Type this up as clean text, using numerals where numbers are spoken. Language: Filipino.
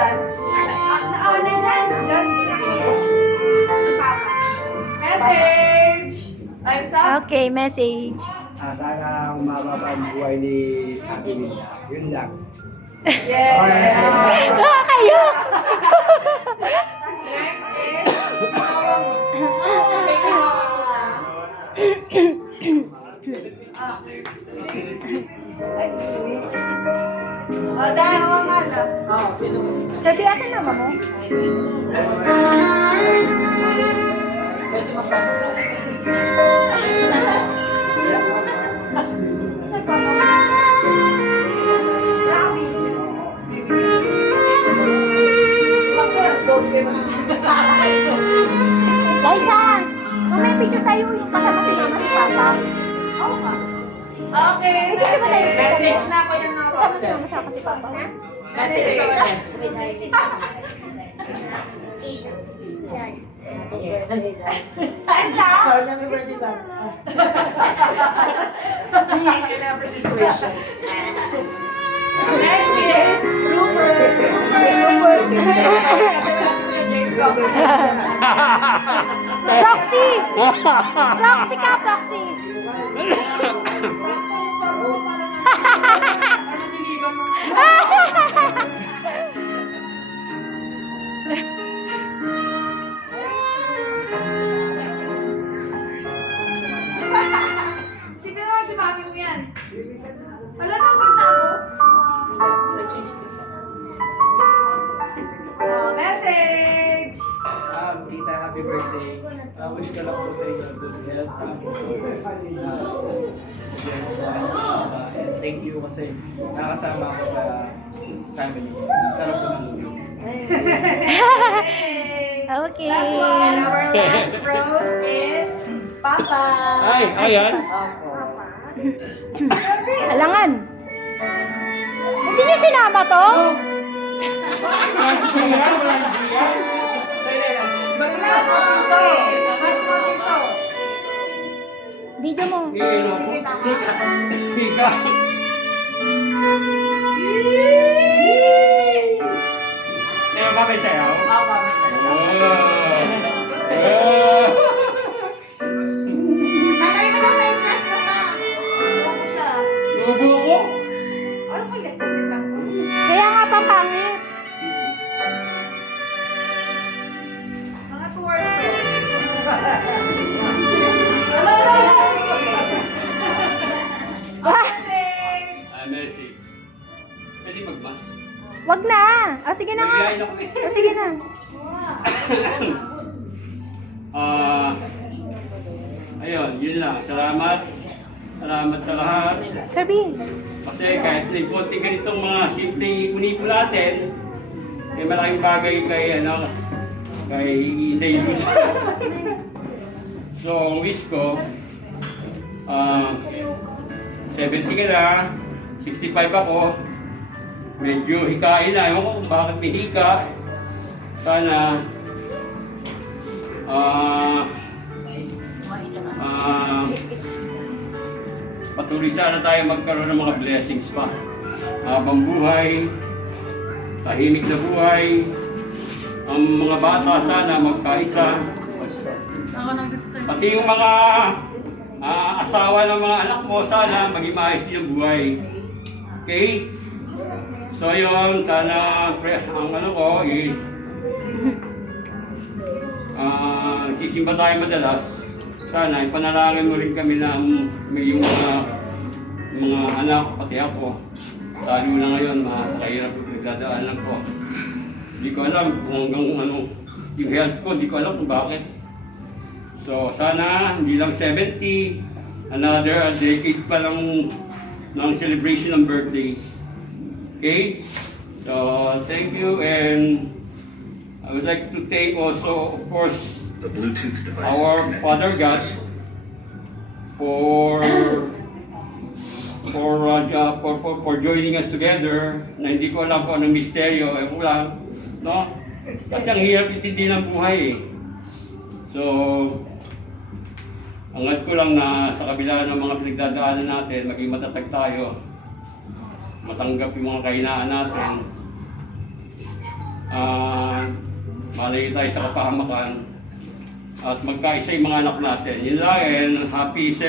dyan. Message! Time's up. Okay, message. Sana umababa ang buhay ni Ate Linda. Yun lang. Yeah! Kayo! Next dahil ko nga na. Sabi, asan mama mo? Liza! Mamaya picture tayo yung kasama si mama si papa. Okay, Message na ako yung Kasama si mama sa si papa. Message ko ulit. Sorry, happy birthday lang. Hindi na for situation. Next is Rupert. Proxy! Proxy ka, Proxy! Sipin mo si mami mo yan. Wala nang magtago. Message! Tita, happy birthday. Wish ko lang po sa inyo good health. And thank you kasi nakasama ako sa family. Sarap po ng movie. Okay. Last one. Our last roast is Papa. Ay, ayan. Alangan. Hindi niyo sinama to? Last one ito. Last one ito. Video mo. Pika. Sa'yo ba may sayaw? Ako, may sayo. Tatay mo na face mask mo pa. Ano ko siya? Lubo ko. Ay, may nagsalit lang. Kaya nga papangit. Mga 2 hours to. Ano? Message! Message. Pwede magmas. Wag na. O sige na nga. Maglain ako. O sige na. Ayun, yun lang. Salamat. Salamat sa lahat. Kirby. Kasi kahit lipunti ganitong mga simpleng unipo natin, may malaking bagay kay, kay Inday Luz. So, ang wish ko, 70 ka na, 65 ako, medyo hikain na. Ewan ko kung bakit may hika. Sana, patuloy sana tayo magkaroon ng mga blessings pa. Habang buhay, tahimik na buhay, ang mga bata sana magkaisa. Pati yung mga asawa ng mga anak mo sana maging maayos din ang buhay. Okay? So yun, sana ang ano ko is sisimba tayo madalas. Sana ipanalangin mo rin kami na may yung mga anak, pati ako. Lalo na ngayon, mahirap yung nagdadaanan ko. Hindi ko alam kung hanggang yung health ko, hindi ko alam kung bakit. So sana hindi lang 70, another decade pa lang ng celebration ng birthday. Okay? So thank you, and I would like to thank also, of course, our Father God for joining us together. Na hindi ko alam kung anong misteryo, ko lang, no? Kasi ang hirap intindihin ng buhay eh. So, angat ko lang na sa kabila ng mga pinagdadaanan natin, maging matatag tayo, matanggap yung mga kahinaan natin. Malayo tayo sa kapahamakan. At magkaisa yung mga anak natin. Yun lang, and happy 7